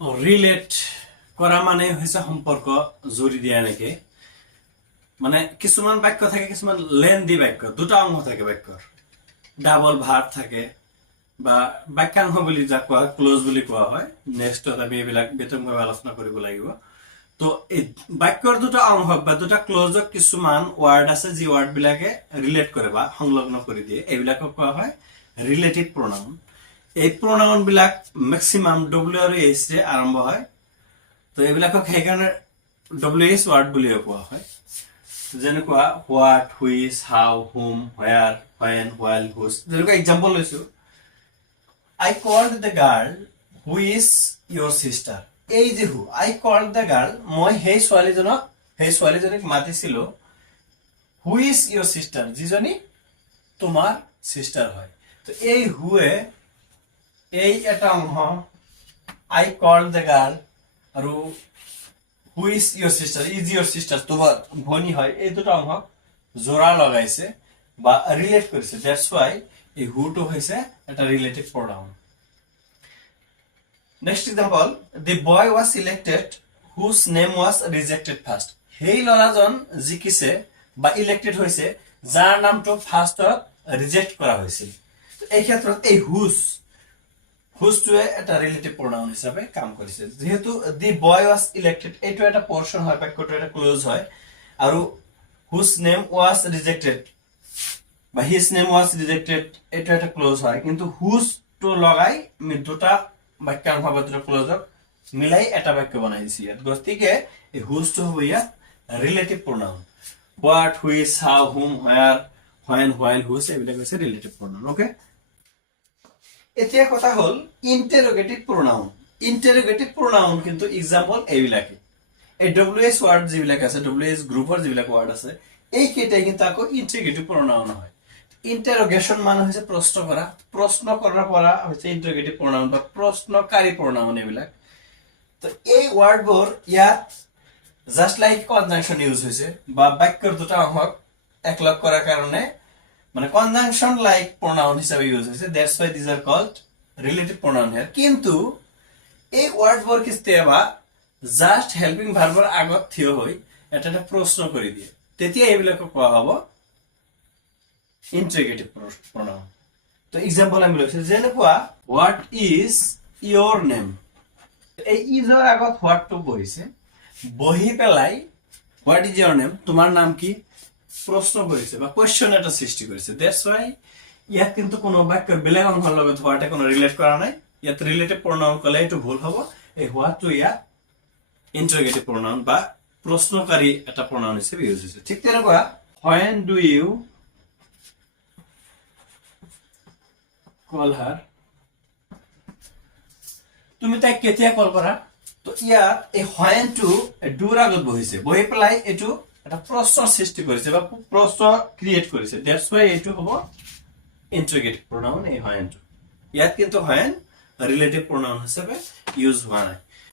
relate করা মানে হচ্ছে সম্পর্ক জড়ি দিয়া নাকি মানে কিছুমান বাক্য থাকে কিছুমান লেন্দি বাক্য দুটা অংশ থাকে বাক্যৰ ডাবল ভাৰ্ব থাকে বা বাক্যাংশ বুলি যাক কোৱা হয় ক্লোজ বুলি কোৱা হয় নেক্সটত আমি এইবিলাক বিতংভাৱে আলোচনা কৰিব লাগিব তো এই বাক্যৰ দুটা অংশ বা দুটা ক্লোজক কিছুমান ওয়াৰ্ড আছে যি ওয়াৰ্ড বিলাকে ৰিলেট কৰে বা সংলগ্ন কৰি দিয়ে এইবিলাকক কোৱা হয় ৰিলেটিভ প্ৰনাউন এই প্ৰনাউন বিলাক ম্যাক্সিমাম ডব্লিউ আৰু এইচ ৰে আৰম্ভ হয় তো এইবিলাকক সেইকাৰণে ডব্লিউ এইচ ওয়াৰ্ড বুলিও কোৱা হয় যেনেকুৱা what which how hmm where when while whose যেনেকুৱা এক্সাম্পল লৈছো I called the girl who is your sister এই যে হু I called the girl মই সেই ছোৱালীজনীক মাতিছিলো who is your sister যিজনী তোমাৰ সিস্টার হয় তো এই হুয়ে এই এটা অংশ I called the girl আৰু who is your sister is your sister তোমার ভনী হয় এই দুটো অংশ জোড়া লগাইছে বা রিলেট করেছে দ্যাটস ওয়াই এই হু টু হইছে এটা relative pronoun next example the boy was selected whose name was rejected first হেই লৰাজন জিকিছে বা ইলেক্টেড হৈছে যাৰ নামটো ফাৰ্স্টত ৰিজেক্ট কৰা হৈছিল এই ক্ষেত্ৰত এই হুজটোৱে এটা ৰিলেটিভ প্ৰনাউন হিচাপে কাম কৰিছে যেহেতু the boy was elected এইটো এটা পোৰশন হয় বাক্যটো এটা ক্লোজ হয় আৰু whose name was rejected বা his name was rejected এটা একটা ক্লোজ হয় কিন্তু whose to লগাই আমি দুটা বাক্যাংশ বা দুটা ক্লোজক মিলাই এটা বাক্য বানাই দিছি ইয়াত গতিকে এই whose to হ'ব ইয়াত relative প্ৰনাউন what which how whom where when while whose এইবিলাক হৈছে ৰিলেটিভ প্ৰনাউন ওকে এতিয়া কথা হল ইন্টাৰোগেটিভ প্ৰোনাউন কিন্তু एग्जांपल এইবিলাকে এই ডব্লিউএস ওয়াৰ্ড যিবিলাক আছে ডব্লিউএস গ্ৰুপৰ যিবিলাক ওয়াৰ্ড আছে এই কেইটাই কিন্তু আকৌ ইন্টাৰোগেটিভ প্ৰোনাউন হয় ইন্টাৰোগেশন মানে হৈছে প্ৰশ্ন কৰাৰ পৰা হৈছে ইন্টাৰোগেটিভ প্ৰোনাউন বা প্ৰশ্নকাৰী প্ৰোনাউন এইবিলাক তো এই ওয়াৰ্ডবোৰ ইয়াত জাস্ট লাইক কনজাংশন ইউজ হৈছে বা বাক্যৰ দুটা অংশক একলগ কৰাৰ কাৰণে মানে কনজাংশন লাইক প্রোনাউন হিসাবে ইউজ হৈছে that's why this are called relative pronoun here কিন্তু এই ওয়াৰ্ডবোৰ কিস্তেবা জাস্ট হেল্পিং ভাৰ্বৰ আগত থিয় হৈ এটা প্ৰশ্ন কৰি দিয়ে তেতিয়া এইবিলাক কোৱা হ'ব ইন্টাৰোগেটিভ প্ৰোনাউন তো एग्जांपल আমি লৈছো যেনেকুৱা হোৱাট ইজ ইয়োৰ নেম এই ইজৰ আগত হোৱাট টু বহিছে বহি পেলাই হোৱাট ইজ ইয়োৰ নেম তোমাৰ নাম কি প্ৰশ্ন কৰেছে বা কোয়েশ্চন এটা সৃষ্টি কৰেছে দ্যাটস ওয়াই ইয়াত কিন্তু কোনো বাক্যৰ বেলেগ অংশৰ লগত হোৱাটে কোনো ৰিলেট কৰা নাই ইয়াত ৰিলেটিভ প্ৰনাউন কলে এটো ভুল হ'ব এই হোৱাটটো ইয়াত ইন্টাৰোগেটিভ প্ৰনাউন বা প্ৰশ্নকাৰী এটা প্ৰনাউন হিসেবে ইউজ হৈছে ঠিক তেনেকুৱা when do you call her তুমি তাইক কেতিয়া কল কৰা তো ইয়াত এই when টো ডুৰ আগত বহিছে বহি পেলাই এটো এটা প্রশ্ন সৃষ্টি করেছে বা প্রশ্ন ক্রিয়েট করেছে দ্যাটস ওয়াই এটো হ'ব ইন্টারোগেটিভ প্রনাউন এই when টো ইয়াত কিন্তু when রিলেটিভ প্রনাউন হিসেবে ইউজ হোৱা নাই